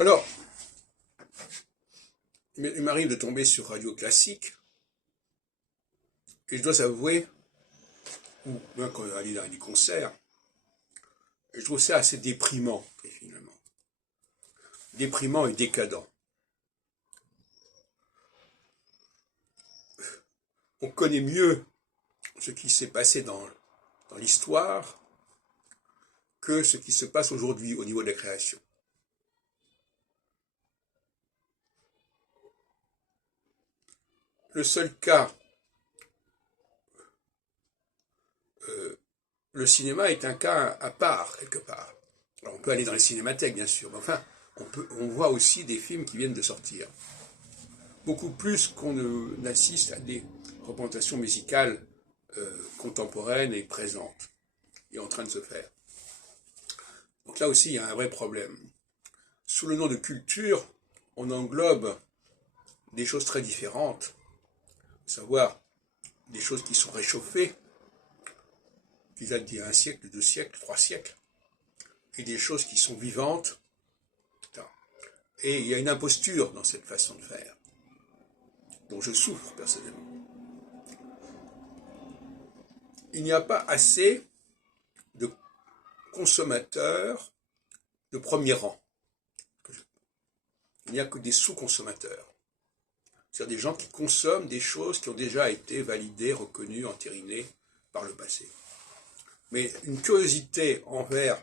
Alors, il m'arrive de tomber sur Radio Classique, et je dois avouer, ou même quand on allait dans des concerts, je trouve ça assez déprimant, finalement. Déprimant et décadent. On connaît mieux ce qui s'est passé dans l'histoire que ce qui se passe aujourd'hui au niveau de la création. Le seul cas, le cinéma est un cas à part, quelque part. Alors on peut aller dans les cinémathèques, bien sûr, mais enfin, on voit aussi des films qui viennent de sortir. Beaucoup plus qu'on n'assiste à des représentations musicales contemporaines et présentes, et en train de se faire. Donc là aussi, il y a un vrai problème. Sous le nom de culture, on englobe des choses très différentes, à savoir des choses qui sont réchauffées, qui datent d'il y a 1 siècle, 2 siècles, 3 siècles, et des choses qui sont vivantes. Et il y a une imposture dans cette façon de faire, dont je souffre personnellement. Il n'y a pas assez de consommateurs de premier rang. Il n'y a que des sous-consommateurs. C'est-à-dire des gens qui consomment des choses qui ont déjà été validées, reconnues, entérinées par le passé. Mais une curiosité envers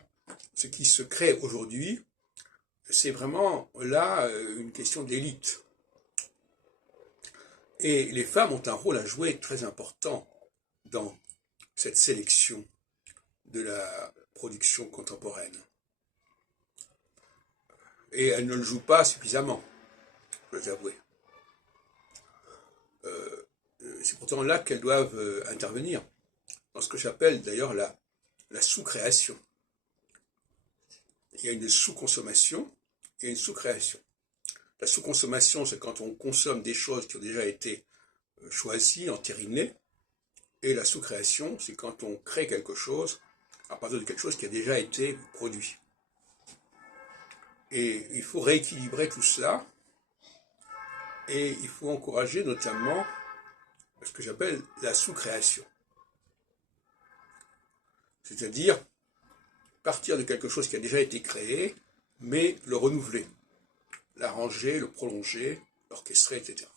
ce qui se crée aujourd'hui, c'est vraiment là une question d'élite. Et les femmes ont un rôle à jouer très important dans cette sélection de la production contemporaine. Et elles ne le jouent pas suffisamment, je dois avouer. C'est pourtant là qu'elles doivent intervenir, dans ce que j'appelle d'ailleurs la sous-création. Il y a une sous-consommation et une sous-création. La sous-consommation, c'est quand on consomme des choses qui ont déjà été choisies, entérinées, et la sous-création, c'est quand on crée quelque chose à partir de quelque chose qui a déjà été produit. Et il faut rééquilibrer tout cela, et il faut encourager notamment ce que j'appelle la sous-création. C'est-à-dire partir de quelque chose qui a déjà été créé, mais le renouveler, l'arranger, le prolonger, l'orchestrer, etc.